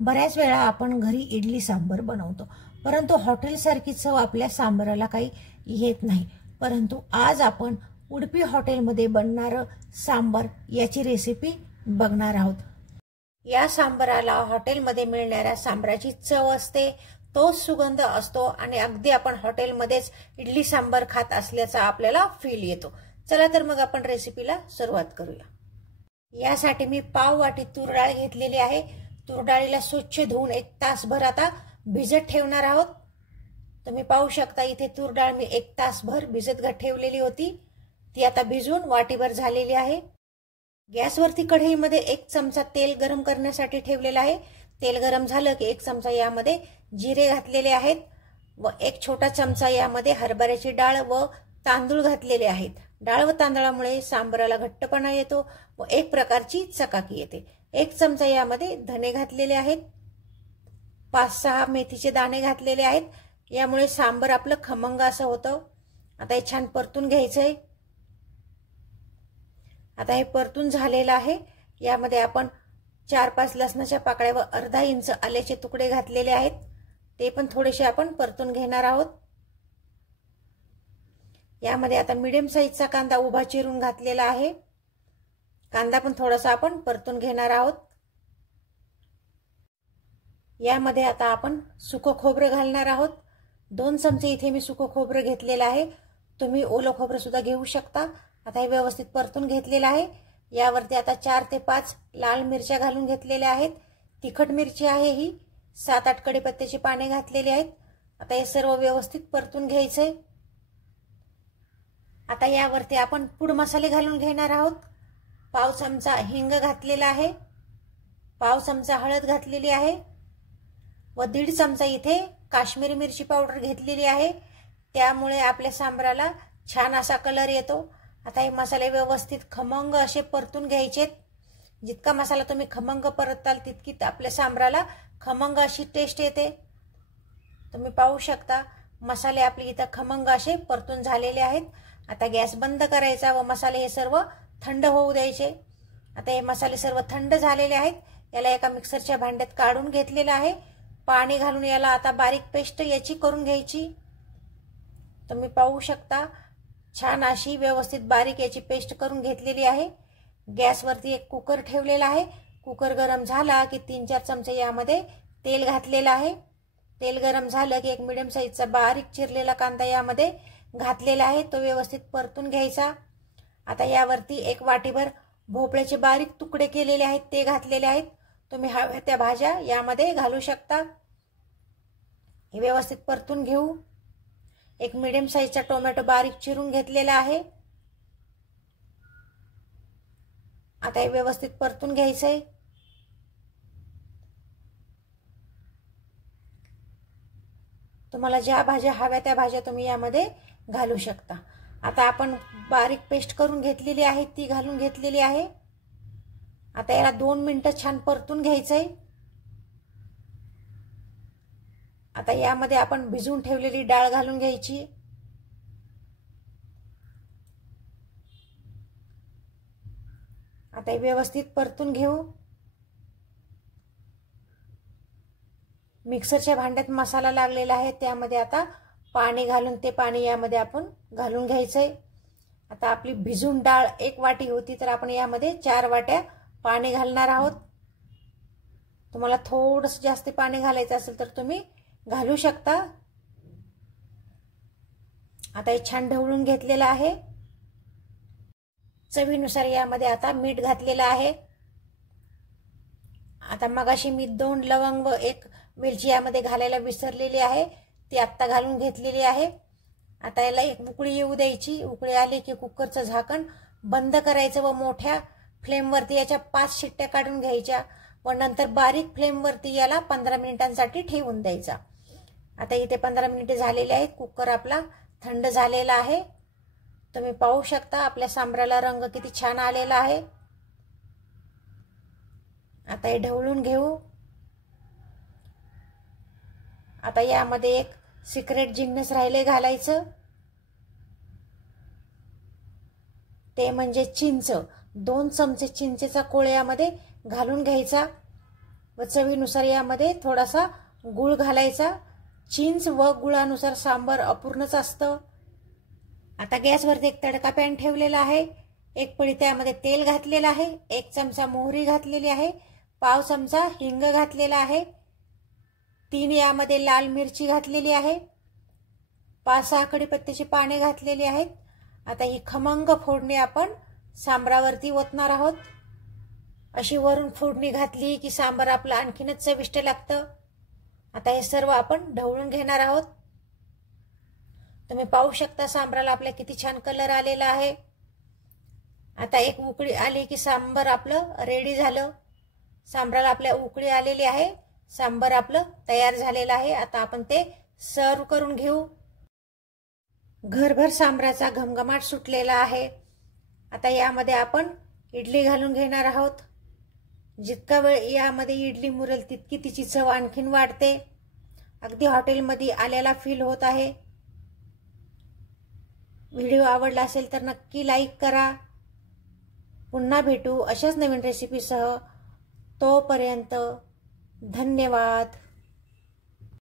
बऱ्याच वेळा आपण घरी इडली सांबर बनवतो, परंतु हॉटेलसारखी चव आपल्या सांबराला काही येत नाही. परंतु आज आपण उडपी हॉटेलमध्ये बनणारं सांबर याची रेसिपी बघणार आहोत. या सांबराला हॉटेलमध्ये मिळणाऱ्या सांबराची चव असते, तोच सुगंध असतो आणि अगदी आपण हॉटेलमध्येच इडली सांबर खात असल्याचा आपल्याला फील येतो. चला तर मग आपण रेसिपीला सुरुवात करूया. यासाठी मी पाव वाटी तूर डाळ घेतलेली आहे. तूर डाळीला स्वच्छ धुवून 1 तासभर आता भिजत ठेवणार आहोत. तुम्ही पाहू शकता इथे तूर डाळ मी 1 तासभर भिजत ठेवलेली होती. ती आता भिजून वाटीभर झालेली आहे. गॅसवरती कढईमध्ये 1 चमचा तेल गरम करण्यासाठी ठेवलेला आहे. तेल गरम झालं की 1 चमचा यामध्ये जिरे घातलेले आहेत व 1 छोटा चमचा यामध्ये हरभऱ्याची डाळ व तांदूळ घातलेले आहेत. डाळ व तांदळामुळे सांबराला घट्टपणा येतो व एक प्रकारची चकाकी येते. 1 चमचा यामध्ये धने घातलेले आहेत. 5-6 मेथीचे दाणे घातलेले आहेत. यामुळे सांबर आपलं खमंग असं होतं. आता हे छान परतून घ्यायचंय. आता हे परतून झालेलं आहे. यामध्ये आपण 4-5 लसणाच्या पाकळ्या व अर्धा इंच आल्याचे तुकडे घातलेले आहेत. ते पण थोडेसे आपण परतून घेणार आहोत. यामध्ये आता मीडियम साईजचा कांदा उभा चिरून घातलेला आहे. कांदा पण थोडासा आपण परतून घेणार आहोत. यामध्ये आता आपण सुकं खोबरं घालणार आहोत. 2 चमचे इथे मी सुकं खोबरं घेतलेलं आहे. तुम्ही ओलं खोबरं सुद्धा घेऊ शकता. आता हे व्यवस्थित परतून घेतलेलं आहे. यावरती आता 4 ते 5 लाल मिरच्या घालून घेतलेल्या आहेत. तिखट मिरची आहे ही. 7-8 कढीपत्त्याची पाने घातलेली आहेत. आता हे सर्व व्यवस्थित परतून घ्यायचंय. आता यावरती आपण पूड मसाले घालून घेणार आहोत. पाव चमचा हिंग घातलेला आहे. पाव चमचा हळद घातलेली आहे व 1.5 चमचा इथे काश्मीरी मिरची पावडर घेतलेली आहे. त्यामुळे आपल्या सांबराला छान असा कलर येतो. आता हे मसाले व्यवस्थित खमंग असे परतून घ्यायचेत. जितका मसाला तुम्ही खमंग परताल तितकी आपल्या सांबराला खमंग अशी टेस्ट येते. तुम्ही पाहू शकता मसाले आपले इथं खमंग असे परतून झालेले आहेत. आता गॅस बंद करायचा व मसाले हे सर्व थंड होऊ द्यायचे. आता हे मसाले सर्व थंड झालेले आहेत. याला एका मिक्सरच्या भांड्यात काढून घेतलेलं आहे. पाणी घालून याला आता बारीक पेस्ट याची करून घ्यायची. तुम्ही पाहू शकता छान अशी व्यवस्थित बारीक याची पेस्ट करून घेतलेली आहे. गॅसवरती एक कुकर ठेवलेला आहे. कुकर गरम झाला की 3-4 चमचे यामध्ये तेल घातलेलं आहे. तेल गरम झालं की 1 मीडियम साईजचा बारीक चिरलेला कांदा यामध्ये घातलेला आहे. तो व्यवस्थित परतून घ्यायचा. आता यावरती 1 वाटीभर भोपळ्याचे बारीक तुकडे केलेले आहेत ते घातलेले आहेत. तुम्ही हव्या त्या भाज्या यामध्ये घालू शकता. हे व्यवस्थित परतून घेऊ. 1 मीडियम साईजचा टोमॅटो बारीक चिरून घेतलेला आहे. आता हे व्यवस्थित परतून घ्यायचंय. तुम्हाला ज्या भाज्या हव्या त्या भाज्या तुम्ही यामध्ये घालू शकता. आता आपण बारीक पेस्ट करून घेतलेली आहे ती घालून घेतलेली आहे. आता याला 2 मिनिटं छान परतून घ्यायचंय. आता यामध्ये आपण भिजवून ठेवलेली डाळ घालून घ्यायची. आता हे व्यवस्थित परतून घेऊ. मिक्सरच्या भांड्यात मसाला लागलेला आहे त्यामध्ये आता पाणी घालून ते पाणी यामध्ये आपण घालून घ्यायचंय. आता आपली भिजून डाळ 1 वाटी होती तर आपण यामध्ये 4 वाट्या पाणी घालणार आहोत. तुम्हाला थोडंसं जास्त पाणी घालायचं असेल तर तुम्ही घालू शकता. आता हे छान ढवळून घेतलेलं आहे. चवीनुसार यामध्ये आता मीठ घातलेलं आहे. आता मगाशी मी 2 लवंग व 1 मिरची यामध्ये घालायला विसरलेली आहे. ती आत्ता घालून घेतलेली आहे. आता याला 1 उकळी येऊ द्यायची. उकळी आली की कुकरचं झाकण बंद करायचं व मोठ्या फ्लेमवरती याच्या 5 शिट्ट्या काढून घ्यायच्या व नंतर बारीक फ्लेमवरती याला 15 मिनिटांसाठी ठेवून द्यायचा. आता इथे 15 मिनिटे झालेले आहेत. कुकर आपला थंड झालेला आहे. तुम्ही पाहू शकता आपल्या सांबराला रंग किती छान आलेला आहे. आता हे ढवळून घेऊ. आता यामध्ये एक सिक्रेट जिन्नस राहिले घालायचं. ते म्हणजे चिंच. 2 चमचे चिंचेचा कोळ यामध्ये घालून घ्यायचा. व चवीनुसार यामध्ये थोडासा गूळ घालायचा। चिंच व गुळानुसार सांबार अपूर्णच असतं। आता गॅसवरती एक तडका पॅन ठेवलेला आहे। एक पळी त्यामध्ये तेल घातलेलं आहे। 1 चमचा मोहरी घातलेली आहे। पाव चमचा हिंग घातलेला आहे। 3 यामध्ये लाल मिरची घातलेली आहे। 5-6 कढीपत्त्याची पाने घातलेली आहेत। आता ही खमंग फोडणी आपण सांबरावरती ओतणार आहोत। अशी वरून फोडणी घातली की सांबार आपलं आणखीनच चविष्ट लागतं। आता हे सर्व आपण ढवळून घेणार आहोत। तुम्ही पाहू शकता सांबराला आपल्या किती छान कलर आलेला आहे। आता एक उकळी आली की सांबार आपलं रेडी झालं। सांबराला आपल्या उकळी आलेली आहे। सांबार आपलं तयार झालेलं आहे। आता आपण ते सर्व करून घेऊ। घरभर सांबराचा घमघमाट सुटलेला आहे। आता यामध्ये आपण इडली घालून घेणार आहोत। जितका वेळ यामध्ये इडली मुरेल तितकी तिची चव आणखीन वाढते। अगदी हॉटेलमध्ये आल्याला फील होत आहे। व्हिडिओ आवडला असेल तर नक्की लाईक करा। पुन्हा भेटू अशाच नवीन रेसिपीसह। तोपर्यंत धन्यवाद।